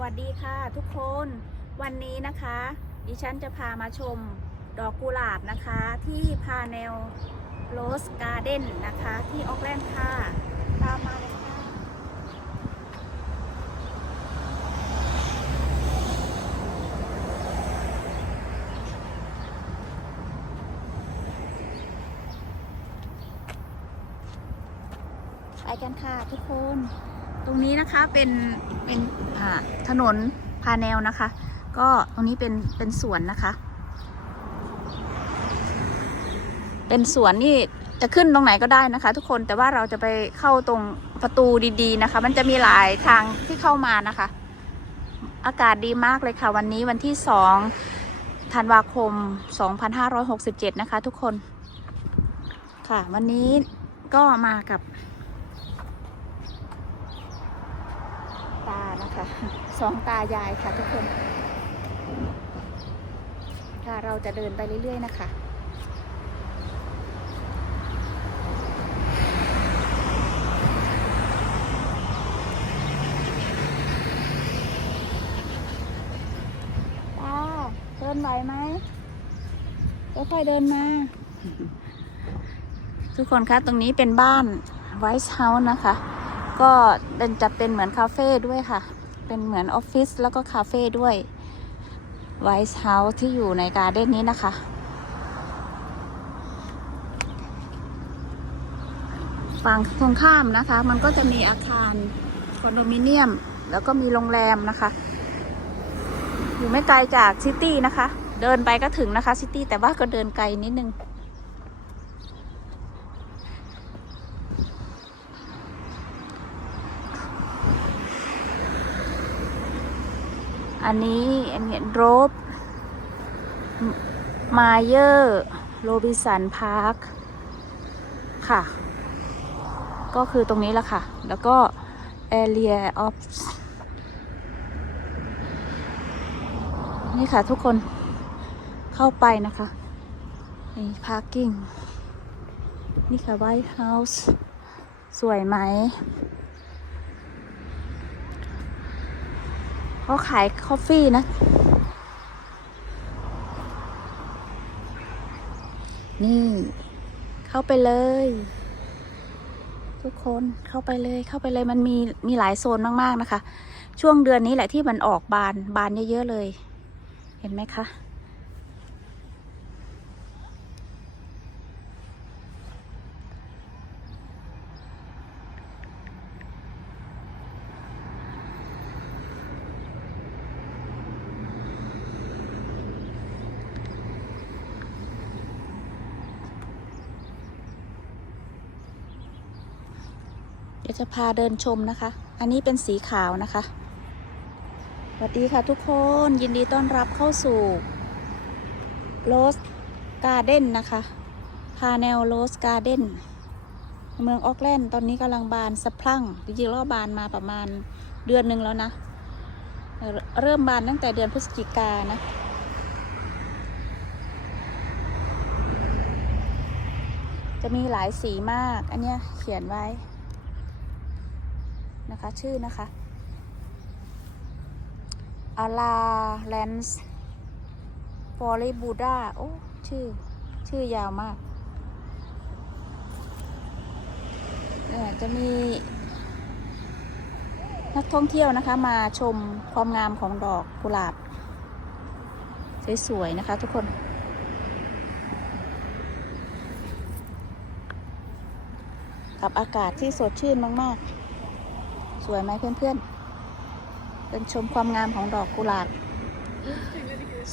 วัสดีค่ะทุกคนวันนี้นะคะ ดิฉันจะพามาชมดอกกุหลาบนะคะ ที่พาเนลโรสการ์เด้นนะคะ ที่ออกแลนด์ค่ะ ตามมาเลยค่ะไปกันค่ะทุกคน ตรงนี้นะคะเป็นเป็นถนนพาแนวนะคะ ก็ตรงนี้เป็นเป็นสวนนะคะ เป็นสวนนี่จะขึ้นตรงไหนก็ได้นะคะ ทุกคนแต่ว่าเราจะไปเข้าตรงประตูดีๆนะคะ มันจะมีหลายทางที่เข้ามานะคะ อากาศดีมากเลยค่ะ วันนี้วันที่สองธันวาคม 2567 นะคะ ทุกคนค่ะ วันนี้ก็มากับ ตานะคะสองตายายค่ะทุกคนค่ะเราจะเดินไปเรื่อย ๆ นะคะตาเดินไหวไหมค่อยๆเดินมา ทุกคนคะตรงนี้เป็นบ้านไวท์เฮาส์นะคะ ก็เป็นจะเป็นเหมือนคาเฟ่ด้วยค่ะ เป็นเหมือนออฟฟิศแล้วก็คาเฟ่ด้วยไวท์เฮาส์ที่อยู่ในการ์เด้นนี้นะคะ ฝั่งตรงข้ามนะคะ มันก็จะมีอาคารคอนโดมิเนียม แล้วก็มีโรงแรมนะคะ อยู่ไม่ไกลจากซิตี้นะคะ เดินไปก็ถึงนะคะซิตี้แต่ว่าก็เดินไกลนิดนึง อันนี้อันนี้โรบมาเยอร์โรบิสันพาร์คค่ะ ก็คือตรงนี้แหละค่ะ แล้วก็ area of นี่ค่ะทุกคนเข้าไปนะคะนี่ parking นี่ค่ะ White House สวยไหม เขาขายคอฟฟี่นะ นี่ เข้าไปเลย ทุกคนเข้าไปเลยเข้าไปเลยมันมีมีหลายโซนมาก ๆ นะคะ ช่วงเดือนนี้แหละที่มันออกบานบานเยอะ ๆ เลย เห็นไหมคะ จะพาเดินชมนะคะ อันนี้เป็นสีขาวนะคะ สวัสดีค่ะทุกคนยินดีต้อนรับเข้าสู่โรสการ์เด้นนะคะ พาแนวโรสการ์เด้นเมืองออกแลนด์ตอนนี้กำลังบานสะพรั่ง จริงๆแล้วบานมาประมาณเดือนหนึ่งแล้วนะ เริ่มบานตั้งแต่เดือนพฤศจิกานะจะมีหลายสีมาก อันเนี้ยเขียนไว้ นะคะ ชื่อนะคะอาลาแลนส์ฟอริบูดาโอ้ชื่อ ชื่อยาวมากจะมี นักท่องเที่ยวนะคะ มาชมความงามของดอกกุหลาบ สวย ๆ นะคะทุกคน กับอากาศที่สดชื่นมาก ๆ สวยไหมเพื่อนๆ เป็นชมความงามของดอกกุหลาบ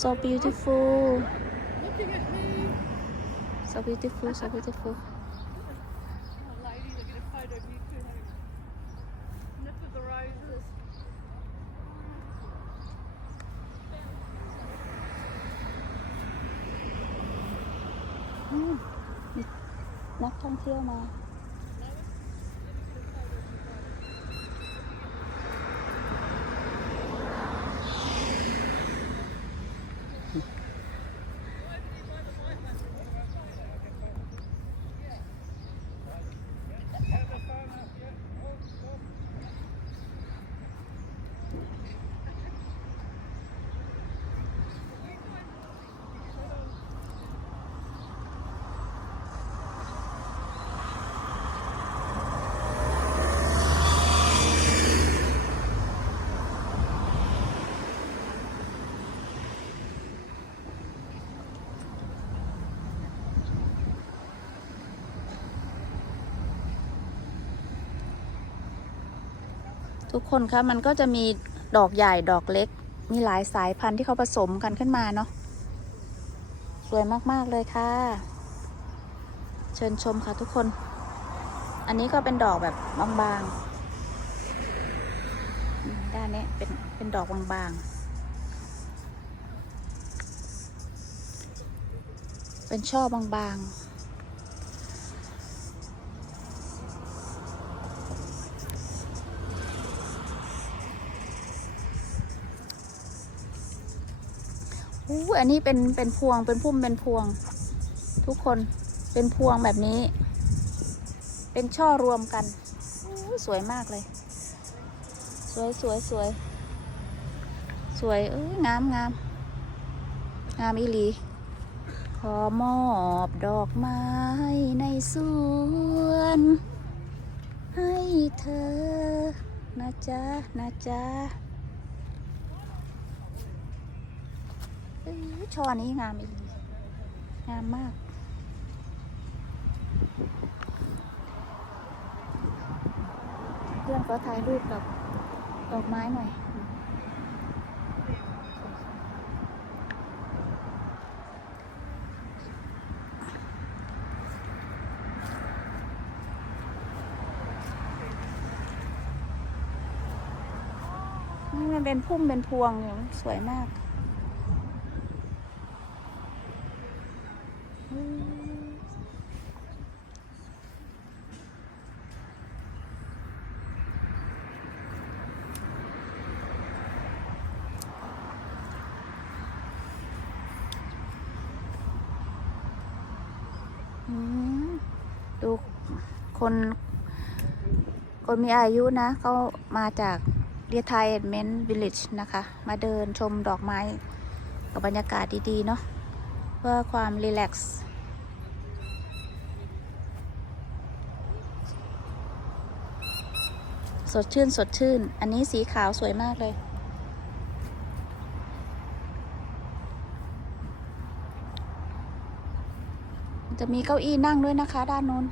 so beautiful so beautiful so beautiful นักท่องเที่ยวมา ทุกคนคะมันก็จะมีดอกใหญ่ดอกเล็ก มีหลายสายพันธุ์ที่เขาผสมกันขึ้นมาเนาะสวยมาก ๆ เลยค่ะ เชิญชมค่ะทุกคน อันนี้ก็เป็นดอกแบบบางๆ ด้านนี้เป็นเป็นดอกบางๆ เป็นช่อบางๆ อู้อันนี้เป็นเป็นพวงเป็นพุ่มเป็นพวง ทุกคนเป็นพวงแบบนี้ เป็นช่อรวมกันอู้สวยมากเลย สวยสวยสวยสวยเอ้ยงามงามงามอีหลี ขอมอบดอกไม้ในสวน ให้เธอนะจ๊ะนะจ๊ะ เอ้ย ช่อนี้งามอีกงามมาก เพื่อนก็ถ่ายรูปกับดอกไม้หน่อยนี่มันเป็นพุ่มเป็นพวงอยู่สวยมาก ดูคนคนมีอายุนะเขามาจากเรียไทยเมนวิลเลจนะคะ มาเดินชมดอกไม้กับบรรยากาศดีๆ เนาะเพื่อความรีแลกซ์สดชื่นสดชื่น อันนี้สีขาวสวยมากเลย จะมีเก้าอี้นั่งด้วยนะคะ ด้านโน้น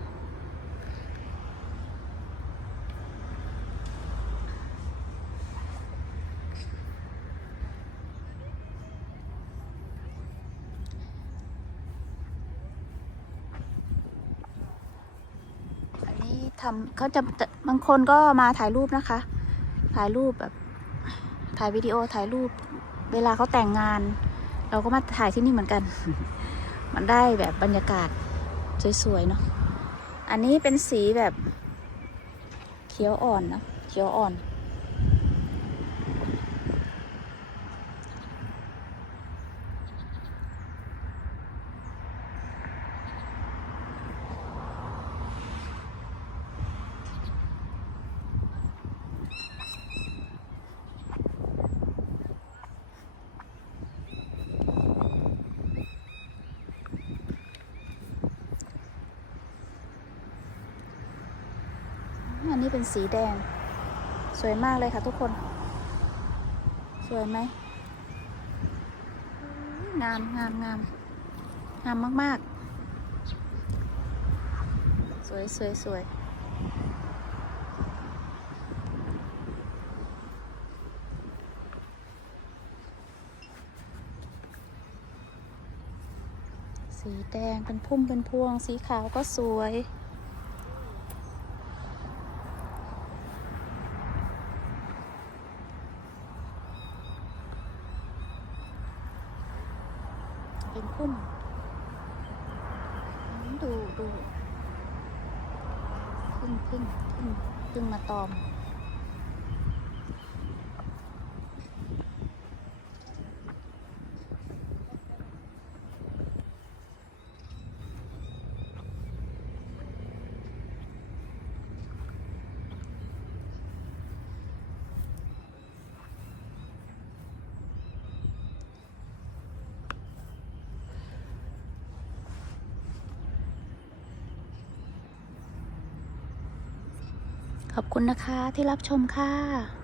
อันนี้ทำเขาจะบางคนก็มาถ่ายรูปนะคะ ถ่ายรูปแบบ ถ่ายวิดีโอถ่ายรูป เวลาเขาแต่งงาน เราก็มาถ่ายที่นี่เหมือนกัน มันได้แบบบรรยากาศสวยๆเนาะ อันนี้เป็นสีแบบเขียวอ่อนนะเขียวอ่อน อั นี้เป็นสีแดง สวยมากเลยค่ะทุกคน สวยไหม งามงามงามงามมากๆ สวยสวยสวยสีแดงเป็นพุ่มเป็นพวง สีขาวก็สวย เป็นพุ่มอืมดูดู พึ่งพึ่งพึ่งพึ่งมาตอม ขอบคุณนะคะที่รับชมค่ะ